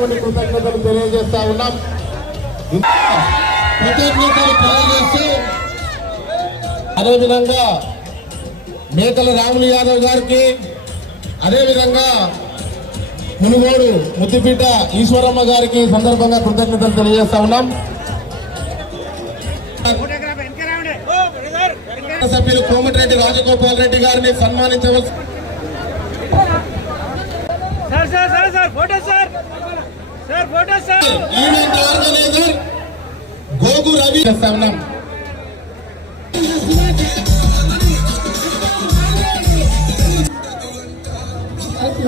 ప్రత్యేకమైనటువంటి కృతజ్ఞతలు తెలియజేస్తా ఉన్నాం. కృతజ్ఞతలు తెలియజేస్తూ అదేవిధంగా మేకల రాములు యాదవ్ గారికి, అదేవిధంగా మునుగోడు ముద్దిపీట ఈశ్వరమ్మ గారికి సందర్భంగా కృతజ్ఞతలు తెలియజేస్తా ఉన్నాం. సభ్యులు కోమటిరెడ్డి రాజగోపాల్ రెడ్డి గారిని సన్మానించవలసి ఈవెంట్ ఆర్గనైజర్ గోగు రవి చేస్తా ఉన్నాం.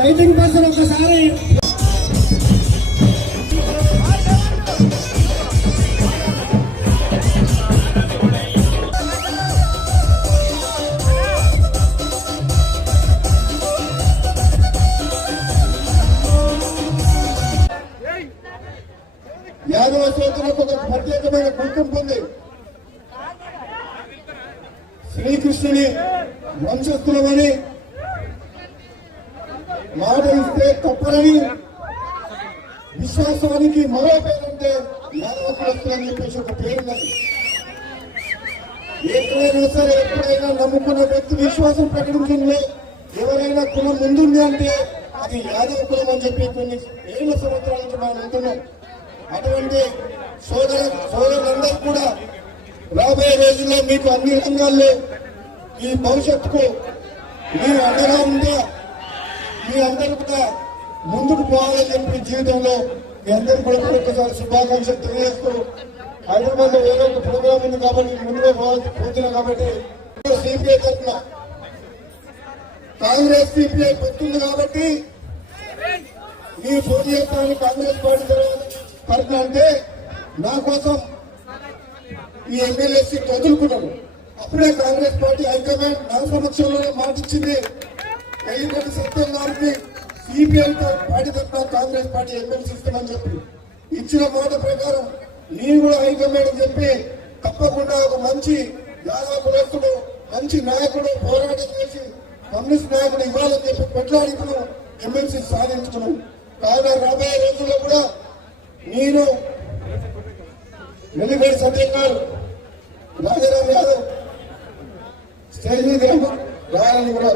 లైటింగ్ పర్సన్ ఒకసారి యాదవ సోదరులకు ఒక ప్రత్యేకమైన గుర్తింపు ఉంది. శ్రీకృష్ణుని వంశస్థులమని మాట ఇస్తే తప్పరని, విశ్వాసానికి మరో పేరుంటే యాదవ కులస్తులని చెప్పేసి ఒక పేరున్నది. ఎక్కడైనా సరే ఎప్పుడైనా నమ్ముకున్న వ్యక్తి విశ్వాసం ప్రకటించడంలో ఎవరైనా కులం ముందుంది అంటే అది యాదవ కులం అని చెప్పి కొన్ని ఏళ్ల సంవత్సరాల నుంచి మనం అంటున్నాం. అటువంటి సోదరులందరూ కూడా రాబోయే రోజుల్లో మీకు అన్ని రంగాల్లో ఈ భవిష్యత్తుకు మీరు అండగా ఉంటే మీ అందరూ కూడా ముందుకు పోవాలని చెప్పి జీవితంలో మీ అందరూ కూడా ఒక్కసారి శుభాకాంక్షలు తెలియజేస్తూ, హైదరాబాద్ లో ఏదో ఒక ప్రోగ్రామ్ ఉంది కాబట్టి ముందుగా పోతున్నా కాబట్టి సిపిఐ తరఫున కాంగ్రెస్ సిపిఐ పొత్తుంది కాబట్టి మీరు పోటీ చేస్తారని కాంగ్రెస్ పార్టీ తరఫున అంటే నా కోసం ఈ ఎమ్మెల్యే సీట్ వదులుకున్నాను. అప్పుడే కాంగ్రెస్ పార్టీ హైకమాండ్ నా సమక్షంలో మాటిచ్చింది. ఎల్లికొండ సత్యం గారికి సిపిఐ పార్టీ తరఫున కాంగ్రెస్ పార్టీ ఎమ్మెల్సీ ఇస్తామని చెప్పి ఇచ్చిన మాట ప్రకారం నేను కూడా హైకమాండ్ చెప్పి తప్పకుండా ఒక మంచి యాదవ కులస్తుడు, మంచి నాయకుడు పోరాటం చేసి కమ్యూనిస్ట్ నాయకుడు ఇవ్వాలని చెప్పి కొట్లాడి ఎమ్మెల్సీ సాధించుకున్నాం. కాగా రాబోయే రోజుల్లో కూడా నేను వెల్లిగడ్డ సత్యం గారు, రాజారాం యాదవ్ స్టేజ్ మీద రాయాలని కూడా